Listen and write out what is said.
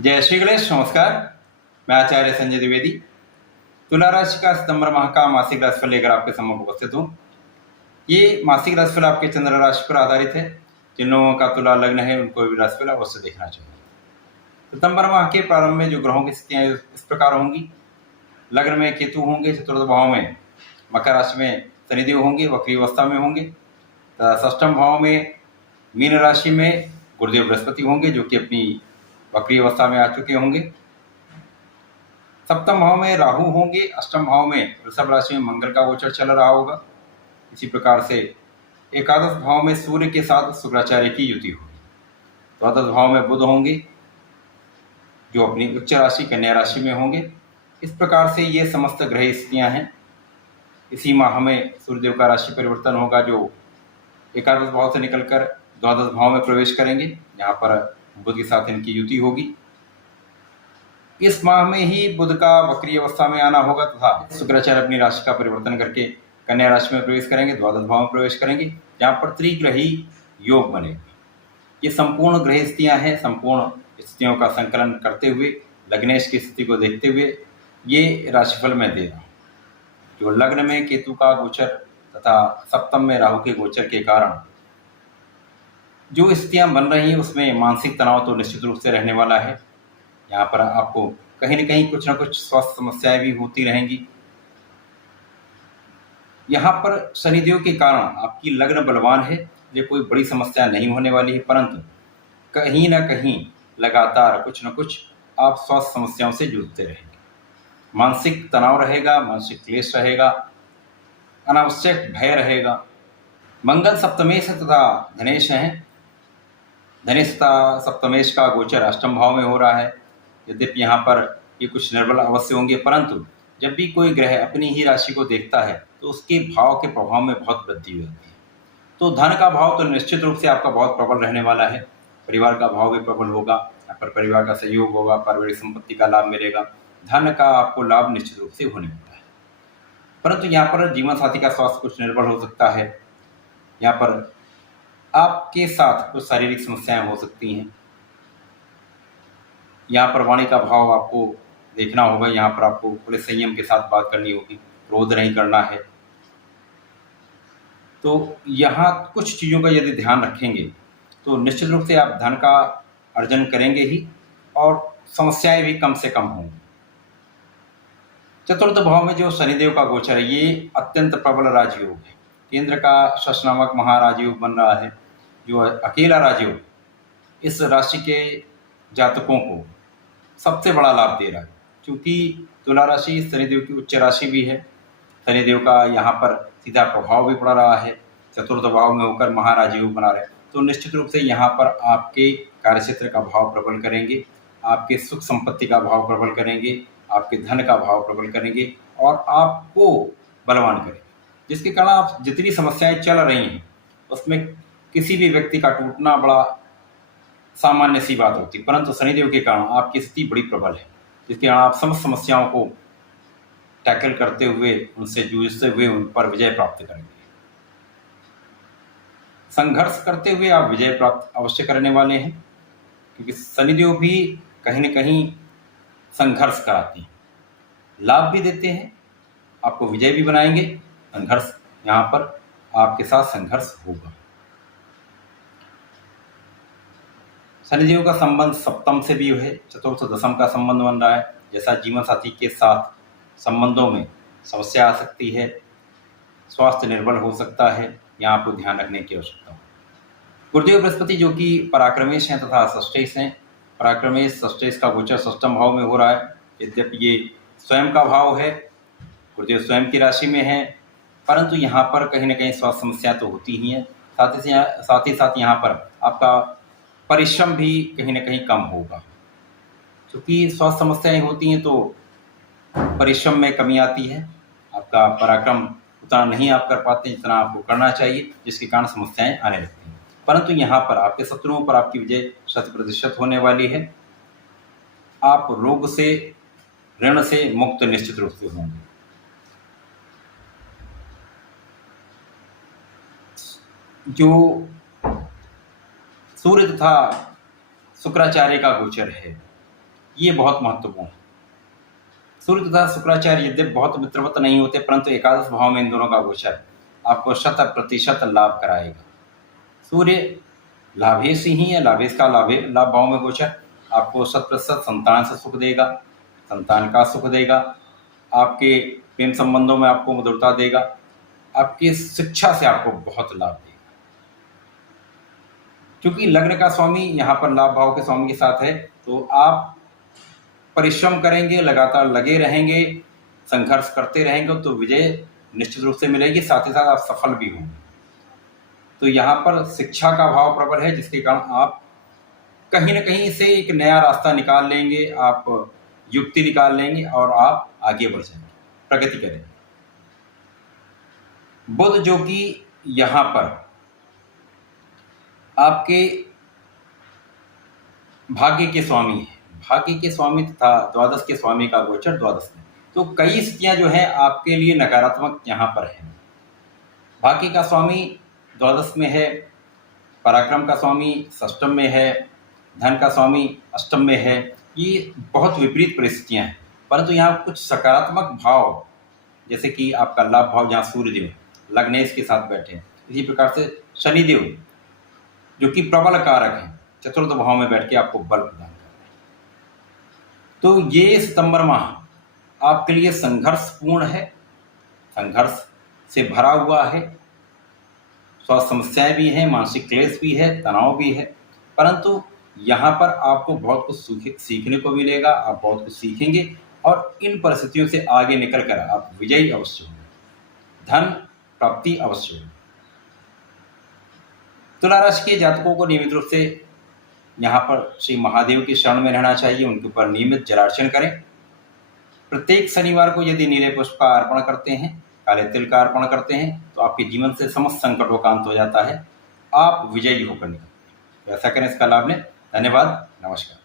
जय श्री गणेश। नमस्कार, मैं आचार्य संजय द्विवेदी तुला राशि का सितंबर माह का मासिक राशिफल लेकर आपके सम्मुख उपस्थित हूँ। ये मासिक राशिफल आपके चंद्र राशि पर आधारित है। जिन लोगों का तुला लग्न है उनको भी राशिफल अवश्य देखना चाहिए। सितंबर माह के प्रारंभ में जो ग्रहों की स्थितियां इस प्रकार होंगी। लग्न में केतु होंगे, चतुर्थ भाव में मकर राशि में शनिदेव होंगे, वक्री अवस्था में होंगे। तथा षष्ठम भाव में मीन राशि में गुरुदेव बृहस्पति होंगे, जो कि अपनी वक्री अवस्था में आ चुके होंगे। सप्तम भाव में राहु होंगे, अष्टम भाव में वृषभ राशि में मंगल का गोचर चल रहा होगा। इसी प्रकार से एकादश भाव में सूर्य के साथ शुक्राचार्य की युति होगी। द्वादश भाव में बुध होंगे, जो अपनी उच्च राशि कन्या राशि में होंगे। इस प्रकार से ये समस्त ग्रह स्थितियां हैं। इसी माह में सूर्यदेव का राशि परिवर्तन होगा, जो एकादश भाव से निकलकर द्वादश भाव में प्रवेश करेंगे। यहाँ पर बुध के साथ इनकी युति होगी। इस माह में ही बुध का वक्री अवस्था में आना होगा तथा शुक्राचार्य अपनी राशि का परिवर्तन करके कन्या राशि में प्रवेश करेंगे, द्वादश भाव में प्रवेश करेंगे, जहाँ पर त्रिग्रही योग बनेगा। ये संपूर्ण ग्रह स्थितियां हैं। संपूर्ण स्थितियों का संकलन करते हुए, लग्नेश की स्थिति को देखते हुए ये राशिफल मैं दे रहा हूँ। जो लग्न में केतु का गोचर तथा सप्तम में राहु के गोचर के कारण जो स्थितियां बन रही हैं, उसमें मानसिक तनाव तो निश्चित रूप से रहने वाला है। यहाँ पर आपको कहीं न कहीं कुछ न कुछ स्वास्थ्य समस्याएं भी होती रहेंगी। यहाँ पर शनिदेव के कारण आपकी लग्न बलवान है, ये कोई बड़ी समस्या नहीं होने वाली है, परंतु कहीं न कहीं लगातार कुछ न कुछ आप स्वास्थ्य समस्याओं से जूझते रहेंगे। मानसिक तनाव रहेगा, मानसिक क्लेश रहेगा, अनावश्यक भय रहेगा। मंगल सप्तमेश तथा धनेश हैं। धनेश तथा सप्तमेश का गोचर अष्टम भाव में हो रहा है। यद्यपि यहाँ पर ये कुछ निर्बल अवश्य होंगे, परंतु जब भी कोई ग्रह अपनी ही राशि को देखता है तो उसके भाव के प्रभाव में बहुत वृद्धि होती है। तो धन का भाव तो निश्चित रूप से आपका बहुत प्रबल रहने वाला है। परिवार का भाव भी प्रबल होगा। यहाँ पर परिवार का सहयोग होगा, पारिवारिक संपत्ति का लाभ मिलेगा, धन का आपको लाभ निश्चित रूप से होने वाला है। परंतु यहाँ पर जीवन साथी का स्वास्थ्य कुछ निर्बल हो सकता है। यहाँ पर आपके साथ कुछ शारीरिक समस्याएं हो सकती हैं। यहाँ पर वाणी का भाव आपको देखना होगा। यहाँ पर आपको बड़े संयम के साथ बात करनी होगी, क्रोध नहीं करना है। तो यहाँ कुछ चीज़ों का यदि ध्यान रखेंगे तो निश्चित रूप से आप धन का अर्जन करेंगे ही और समस्याएं भी कम से कम होंगी। चतुर्थ भाव में जो शनिदेव का गोचर है, ये अत्यंत प्रबल राजयोग है। केंद्र का शश नामक महाराजयोग बन रहा है, जो अकेला राजयोग इस राशि के जातकों को सबसे बड़ा लाभ दे रहा है। क्योंकि तुला राशि शनिदेव की उच्च राशि भी है। शनिदेव का यहाँ पर सीधा प्रभाव भी पड़ रहा है, चतुर्थ भाव में होकर महाराजयोग बना रहे हैं। तो निश्चित रूप से यहाँ पर आपके कार्यक्षेत्र का भाव प्रबल करेंगे, आपके सुख संपत्ति का भाव प्रबल करेंगे, आपके धन का भाव प्रबल करेंगे और आपको बलवान करेंगे, जिसके कारण आप जितनी समस्याएं चल रही हैं उसमें किसी भी व्यक्ति का टूटना बड़ा सामान्य सी बात होती, परंतु शनिदेव के कारण आपकी स्थिति बड़ी प्रबल है, जिसके कारण आप समस्त समस्याओं को टैकल करते हुए, उनसे जूझते हुए उन पर विजय प्राप्त करेंगे। संघर्ष करते हुए आप विजय प्राप्त अवश्य करने वाले हैं, क्योंकि शनिदेव भी कहीं न कहीं संघर्ष कराते हैं, लाभ भी देते हैं, आपको विजय भी बनाएंगे। संघर्ष यहाँ पर आपके साथ संघर्ष होगा। शनिदेव का संबंध सप्तम से भी है, चतुर्थ दशम का संबंध बन रहा है। जैसा जीवन साथी के साथ संबंधों में समस्या आ सकती है, स्वास्थ्य निर्बल हो सकता है, यहाँ आपको ध्यान रखने की आवश्यकता है। गुरुदेव बृहस्पति जो कि पराक्रमेश हैं तथा षष्ठेश हैं। पराक्रमेश षष्ठेश का गोचर षष्ठम भाव में हो रहा है। यद्यपि ये स्वयं का भाव है, गुरुदेव स्वयं की राशि में है, परंतु यहाँ पर कहीं न कहीं स्वास्थ्य समस्या तो होती ही है। साथ ही साथ यहाँ पर आपका परिश्रम भी कहीं न कहीं कम होगा। क्योंकि स्वास्थ्य समस्याएं होती हैं तो परिश्रम में कमी आती है, आपका पराक्रम उतना नहीं आप कर पाते जितना आपको करना चाहिए, जिसके कारण समस्याएं आने लगती हैं। परंतु यहाँ पर आपके शत्रुओं पर आपकी विजय 100% होने वाली है। आप रोग से, ऋण से मुक्त निश्चित रूप से होंगे। जो सूर्य तथा शुक्राचार्य का गोचर है, ये बहुत महत्वपूर्ण है। सूर्य तथा शुक्राचार्य यद्यपि बहुत मित्रवत नहीं होते, परंतु एकादश भाव में इन दोनों का गोचर आपको 100% लाभ कराएगा। सूर्य लाभेश ही है, लाभेश का लाभ भाव में गोचर आपको 100% संतान से सुख देगा, संतान का सुख देगा, आपके प्रेम संबंधों में आपको मधुरता देगा, आपकी शिक्षा से आपको बहुत लाभ देगा। क्योंकि लग्न का स्वामी यहाँ पर लाभ भाव के स्वामी के साथ है, तो आप परिश्रम करेंगे, लगातार लगे रहेंगे, संघर्ष करते रहेंगे तो विजय निश्चित रूप से मिलेगी, साथ ही साथ आप सफल भी होंगे। तो यहाँ पर शिक्षा का भाव प्रबल है, जिसके कारण आप कहीं न कहीं से एक नया रास्ता निकाल लेंगे, आप युक्ति निकाल लेंगे और आप आगे बढ़ जाएंगे, प्रगति करेंगे। बुध जो कि यहाँ पर आपके भाग्य के स्वामी है, भाग्य के स्वामी तथा द्वादश के स्वामी का गोचर द्वादश में, तो कई स्थितियां जो है आपके लिए नकारात्मक यहाँ पर है। भाग्य का स्वामी द्वादश में है, पराक्रम का स्वामी षष्टम में है, धन का स्वामी अष्टम में है। ये बहुत विपरीत परिस्थितियां हैं, परंतु यहाँ कुछ सकारात्मक भाव, जैसे कि आपका लाभ भाव जहाँ सूर्यदेव लग्नेश के साथ बैठे हैं, इसी प्रकार से शनिदेव जो कि प्रबल कारक हैं, चतुर्थ भाव में बैठ के आपको बल प्रदान कर रहे हैं। तो ये सितंबर माह आपके लिए संघर्षपूर्ण है, संघर्ष से भरा हुआ है, स्वास्थ्य समस्याएं भी हैं, मानसिक क्लेश भी है, तनाव भी है, परंतु यहाँ पर आपको बहुत कुछ सीखने को मिलेगा, आप बहुत कुछ सीखेंगे और इन परिस्थितियों से आगे निकल कर आप विजयी अवश्य होंगे, धन प्राप्ति अवश्य होगी। तुला राशि के जातकों को नियमित रूप से यहाँ पर श्री महादेव की शरण में रहना चाहिए, उनके ऊपर नियमित जलार्चन करें। प्रत्येक शनिवार को यदि नीले पुष्प का अर्पण करते हैं, काले तिल का अर्पण करते हैं, तो आपके जीवन से समस्त संकटों का अंत हो जाता है, आप विजयी होकर निकलते हैं। ऐसा करें, इसका लाभ लें। धन्यवाद, नमस्कार।